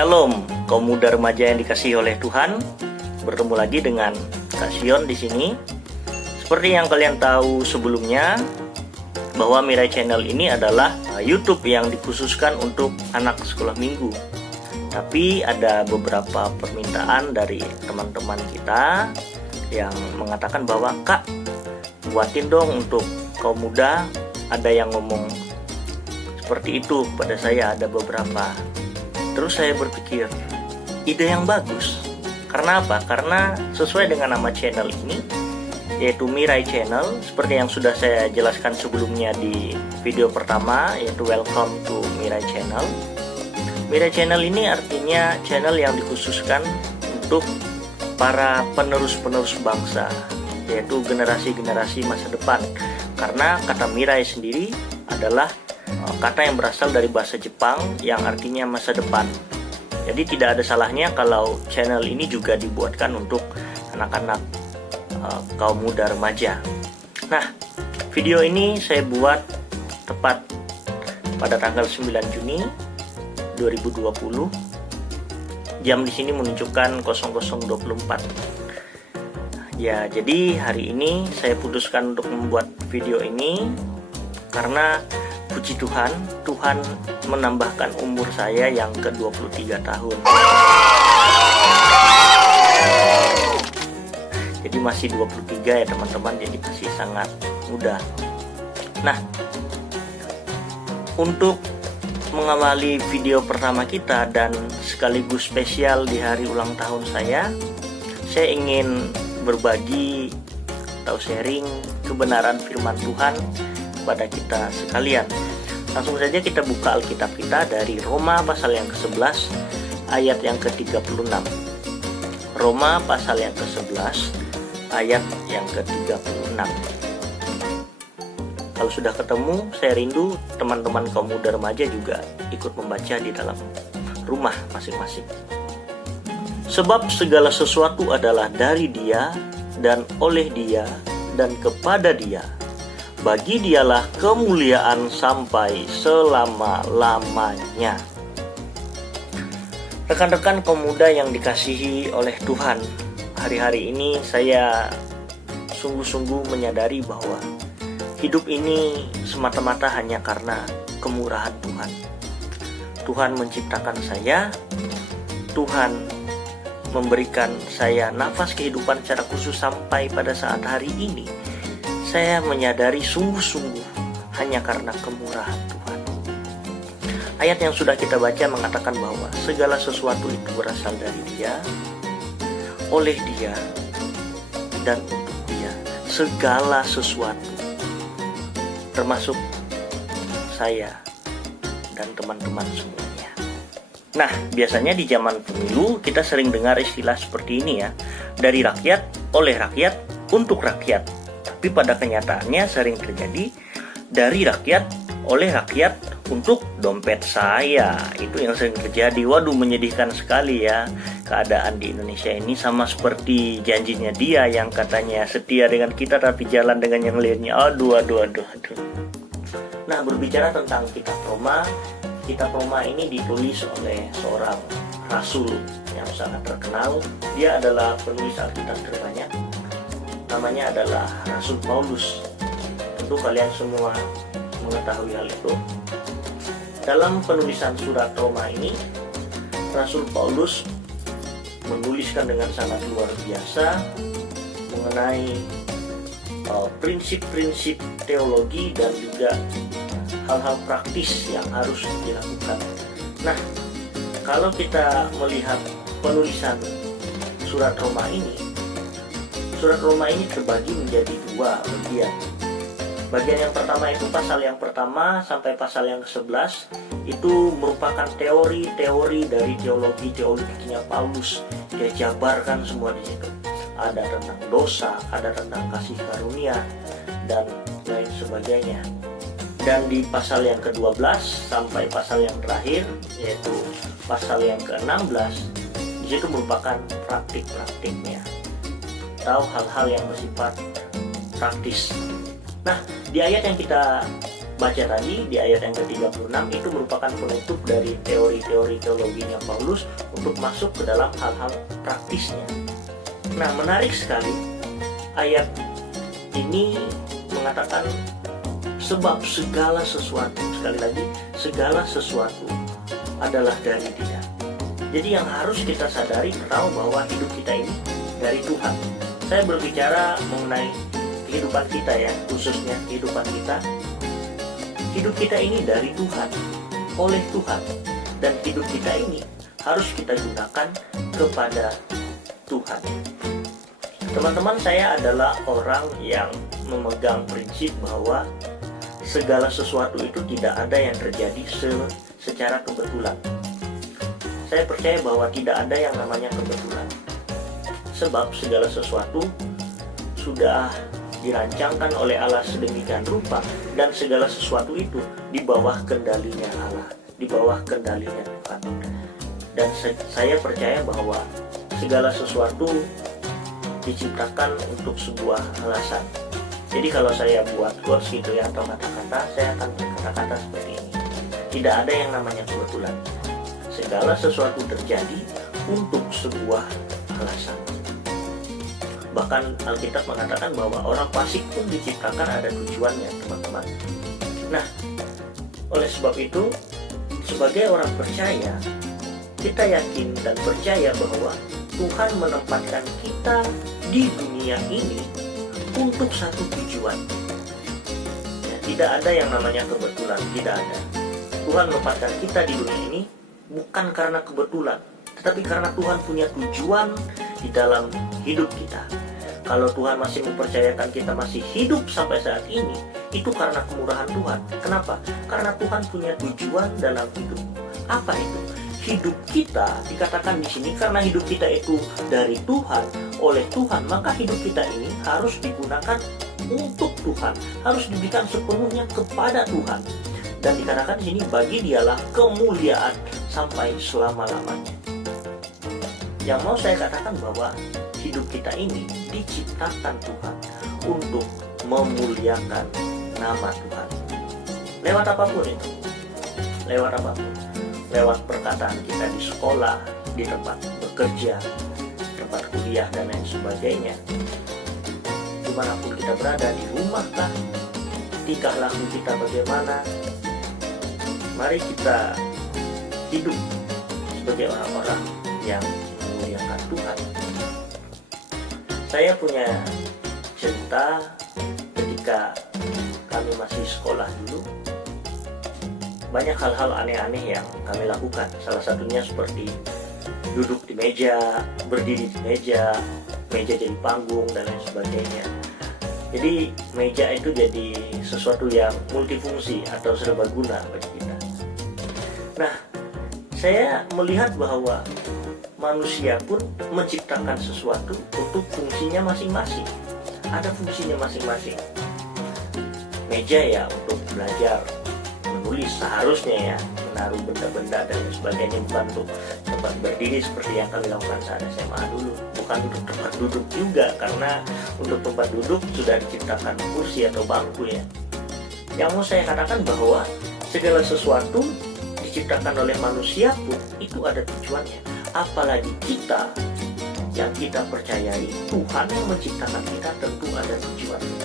Shalom, kaum muda remaja yang dikasihi oleh Tuhan. Bertemu lagi dengan Kak Sion di sini. Seperti yang kalian tahu sebelumnya, bahwa Mirai Channel ini adalah YouTube yang dikhususkan untuk anak sekolah minggu. Tapi ada beberapa permintaan dari teman-teman kita yang mengatakan bahwa, Kak, buatin dong untuk kaum muda. Ada yang ngomong seperti itu pada saya, ada beberapa. Terus saya berpikir, ide yang bagus. Karena apa? Karena sesuai dengan nama channel ini, yaitu Mirai Channel, seperti yang sudah saya jelaskan sebelumnya di video pertama, yaitu Welcome to Mirai Channel. Mirai Channel ini artinya channel yang dikhususkan untuk para penerus-penerus bangsa, yaitu generasi-generasi masa depan. Karena kata Mirai sendiri adalah kata yang berasal dari bahasa Jepang yang artinya masa depan. Jadi tidak ada salahnya kalau channel ini juga dibuatkan untuk anak-anak kaum muda remaja. Nah, video ini saya buat tepat pada tanggal 9 Juni 2020. Jam di sini menunjukkan 00.24. Ya, jadi hari ini saya putuskan untuk membuat video ini karena puji Tuhan, Tuhan menambahkan umur saya yang ke-23 tahun. Jadi masih 23 ya teman-teman, jadi masih sangat muda. Nah, untuk mengawali video pertama kita dan sekaligus spesial di hari ulang tahun saya ingin berbagi atau sharing kebenaran firman Tuhan pada kita sekalian. Langsung saja kita buka Alkitab kita dari Roma pasal yang ke-11 ayat yang ke-36. Roma pasal yang ke-11 ayat yang ke-36. Kalau sudah ketemu, saya rindu teman-teman kaum muda remaja juga ikut membaca di dalam rumah masing-masing. Sebab segala sesuatu adalah dari Dia dan oleh Dia dan kepada Dia. Bagi Dialah kemuliaan sampai selama-lamanya. Rekan-rekan kaum muda yang dikasihi oleh Tuhan, hari-hari ini saya sungguh-sungguh menyadari bahwa hidup ini semata-mata hanya karena kemurahan Tuhan. Tuhan menciptakan saya, Tuhan memberikan saya nafas kehidupan secara khusus sampai pada saat hari ini. Saya menyadari sungguh-sungguh hanya karena kemurahan Tuhan. Ayat yang sudah kita baca mengatakan bahwa segala sesuatu itu berasal dari Dia, oleh Dia, dan untuk Dia. Segala sesuatu, termasuk saya dan teman-teman semuanya. Nah, biasanya di zaman pemilu kita sering dengar istilah seperti ini ya, dari rakyat, oleh rakyat, untuk rakyat. Tapi pada kenyataannya sering terjadi dari rakyat, oleh rakyat, untuk dompet saya. Itu yang sering terjadi. Waduh, menyedihkan sekali ya keadaan di Indonesia ini, sama seperti janjinya Dia yang katanya setia dengan kita tapi jalan dengan yang lainnya. Aduh. Nah, berbicara tentang kitab Roma ini ditulis oleh seorang rasul yang sangat terkenal. Dia adalah penulis Alkitab terbanyak. Namanya adalah Rasul Paulus. Tentu kalian semua mengetahui hal itu. Dalam penulisan surat Roma ini, Rasul Paulus menuliskan dengan sangat luar biasa mengenai prinsip-prinsip teologi dan juga hal-hal praktis yang harus dilakukan. Nah, kalau kita melihat penulisan surat Roma ini terbagi menjadi dua bagian. Bagian yang pertama itu pasal yang pertama sampai pasal yang ke-11 itu merupakan teori-teori dari teologinya Paulus. Dia jabarkan semua di situ. Ada tentang dosa, ada tentang kasih karunia, dan lain sebagainya. Dan di pasal yang ke-12 sampai pasal yang terakhir, yaitu pasal yang ke-16, di situ merupakan praktik-praktiknya atau hal-hal yang bersifat praktis. Nah, di ayat yang kita baca tadi di ayat yang ke-36 itu merupakan penutup dari teori-teori teologinya Paulus untuk masuk ke dalam hal-hal praktisnya. Nah, menarik sekali ayat ini mengatakan sebab segala sesuatu, sekali lagi, segala sesuatu adalah dari Dia. Jadi yang harus kita sadari pertama bahwa hidup kita ini dari Tuhan. Saya berbicara mengenai kehidupan kita ya, khususnya kehidupan kita. Hidup kita ini dari Tuhan, oleh Tuhan. Dan hidup kita ini harus kita gunakan kepada Tuhan. Teman-teman, saya adalah orang yang memegang prinsip bahwa segala sesuatu itu tidak ada yang terjadi secara kebetulan. Saya percaya bahwa tidak ada yang namanya kebetulan. Sebab segala sesuatu sudah dirancangkan oleh Allah sedemikian rupa, dan segala sesuatu itu di bawah kendalinya Allah, di bawah kendalinya Tuhan. Dan saya percaya bahwa segala sesuatu diciptakan untuk sebuah alasan. Jadi kalau saya buat quotes gitu ya, atau kata-kata, saya akan berkata-kata seperti ini. Tidak ada yang namanya kebetulan. Segala sesuatu terjadi untuk sebuah alasan. Bahkan Alkitab mengatakan bahwa orang fasik pun diciptakan ada tujuannya, teman-teman. Nah, oleh sebab itu, sebagai orang percaya, kita yakin dan percaya bahwa Tuhan menempatkan kita di dunia ini untuk satu tujuan. Ya, tidak ada yang namanya kebetulan, tidak ada. Tuhan menempatkan kita di dunia ini bukan karena kebetulan, tetapi karena Tuhan punya tujuan di dalam hidup kita. Kalau Tuhan masih mempercayakan kita masih hidup sampai saat ini, itu karena kemurahan Tuhan. Kenapa? Karena Tuhan punya tujuan dalam hidup. Apa itu? Hidup kita dikatakan di sini karena hidup kita itu dari Tuhan, oleh Tuhan, maka hidup kita ini harus digunakan untuk Tuhan, harus diberikan sepenuhnya kepada Tuhan. Dan dikatakan di sini bagi Dialah kemuliaan sampai selama-lamanya. Yang mau saya katakan bahwa hidup kita ini diciptakan Tuhan untuk memuliakan nama Tuhan. Lewat apapun itu. Lewat apapun. Lewat perkataan kita di sekolah, di tempat bekerja, tempat kuliah, dan lain sebagainya. Dimanapun kita berada, di rumah kah, tingkah laku kita bagaimana, mari kita hidup sebagai orang-orang yang memuliakan Tuhan. Saya punya cerita ketika kami masih sekolah dulu. Banyak hal-hal aneh-aneh yang kami lakukan. Salah satunya seperti duduk di meja, berdiri di meja jadi panggung, dan lain sebagainya. Jadi meja itu jadi sesuatu yang multifungsi atau serbaguna bagi kita. Nah, saya melihat bahwa manusia pun menciptakan sesuatu untuk fungsinya masing-masing. Ada fungsinya masing-masing. Meja ya untuk belajar, menulis seharusnya ya, menaruh benda-benda dan sebagainya, bukan untuk tempat berdiri seperti yang kami lakukan saat SMA dulu. Bukan untuk tempat duduk juga, karena untuk tempat duduk sudah diciptakan kursi atau bangku ya. Yang mau saya katakan bahwa segala sesuatu diciptakan oleh manusia pun itu ada tujuannya. Apalagi kita yang kita percayai Tuhan yang menciptakan kita tentu ada tujuannya.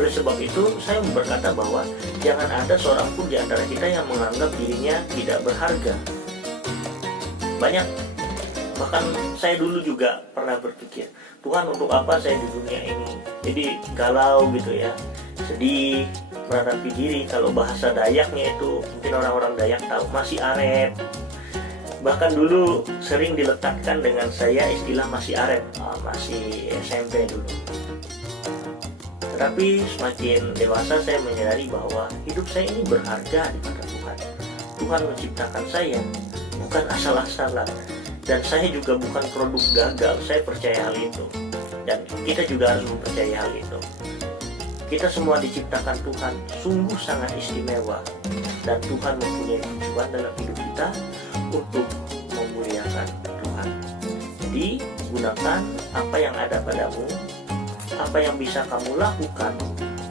Oleh sebab itu saya berkata bahwa jangan ada seorang pun di antara kita yang menganggap dirinya tidak berharga. Banyak, bahkan saya dulu juga pernah berpikir, Tuhan untuk apa saya di dunia ini? Jadi galau gitu ya, sedih, meratapi diri. Kalau bahasa Dayaknya itu mungkin orang-orang Dayak tahu, masih arep. Bahkan dulu sering dilekatkan dengan saya istilah masih arep, masih SMP dulu. Tetapi semakin dewasa saya menyadari bahwa hidup saya ini berharga di mata Tuhan. Tuhan menciptakan saya bukan asal-asalan, dan saya juga bukan produk gagal. Saya percaya hal itu, dan kita juga harus mempercayai hal itu. Kita semua diciptakan Tuhan sungguh sangat istimewa, dan Tuhan mempunyai tujuan dalam hidup kita untuk memuliakan Tuhan. Jadi gunakan apa yang ada padamu, apa yang bisa kamu lakukan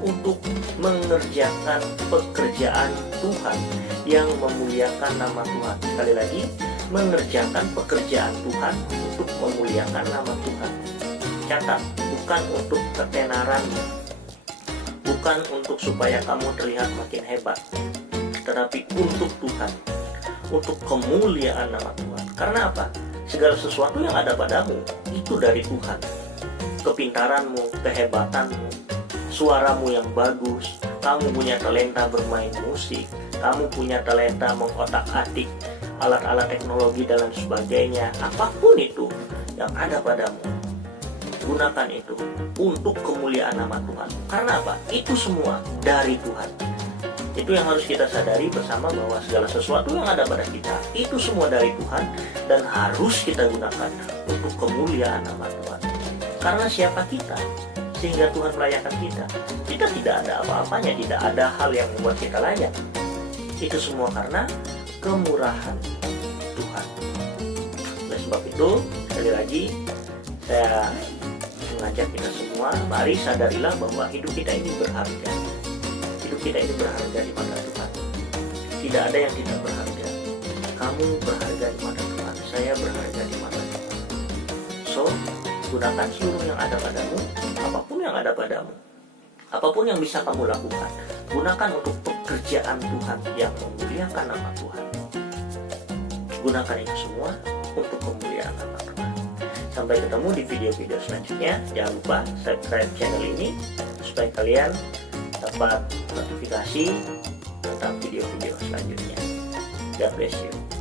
untuk mengerjakan pekerjaan Tuhan yang memuliakan nama Tuhan. Sekali lagi, mengerjakan pekerjaan Tuhan untuk memuliakan nama Tuhan. Catat, bukan untuk ketenaranmu, bukan untuk supaya kamu terlihat makin hebat, tetapi untuk Tuhan, untuk kemuliaan nama Tuhan. Karena apa? Segala sesuatu yang ada padamu itu dari Tuhan. Kepintaranmu, kehebatanmu, suaramu yang bagus, kamu punya talenta bermain musik, kamu punya talenta mengotak-atik alat-alat teknologi dan lain sebagainya, apapun itu yang ada padamu, gunakan itu untuk kemuliaan nama Tuhan. Karena apa? Itu semua dari Tuhan. Itu yang harus kita sadari bersama, bahwa segala sesuatu yang ada pada kita itu semua dari Tuhan dan harus kita gunakan untuk kemuliaan nama Tuhan. Karena siapa kita sehingga Tuhan melayakan kita? Kita tidak ada apa-apanya, tidak ada hal yang membuat kita layak. Itu semua karena kemurahan Tuhan. Oleh sebab itu, sekali lagi saya mengajak kita semua, mari sadarilah bahwa hidup kita ini berharga. Hidup kita ini berharga di mata Tuhan. Tidak ada yang tidak berharga. Kamu berharga di mata Tuhan, saya berharga di mata Tuhan. So, gunakan seluruh yang ada padamu, apapun yang ada padamu, apapun yang bisa kamu lakukan, gunakan untuk pekerjaan Tuhan yang memuliakan nama Tuhan. Gunakan itu semua untuk kemuliaan nama Tuhan. Sampai ketemu di video-video selanjutnya. Jangan lupa subscribe channel ini supaya kalian dapat notifikasi tentang video-video selanjutnya. God bless you.